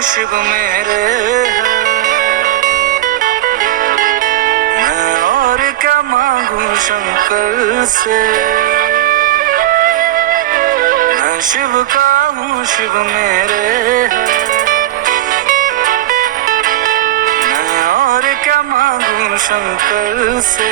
हूँ शिव मेरे है, मैं और क्या मांगू शंकर से। मैं शिव का हूँ शिव मेरे है, मैं और क्या मांगू शंकर से।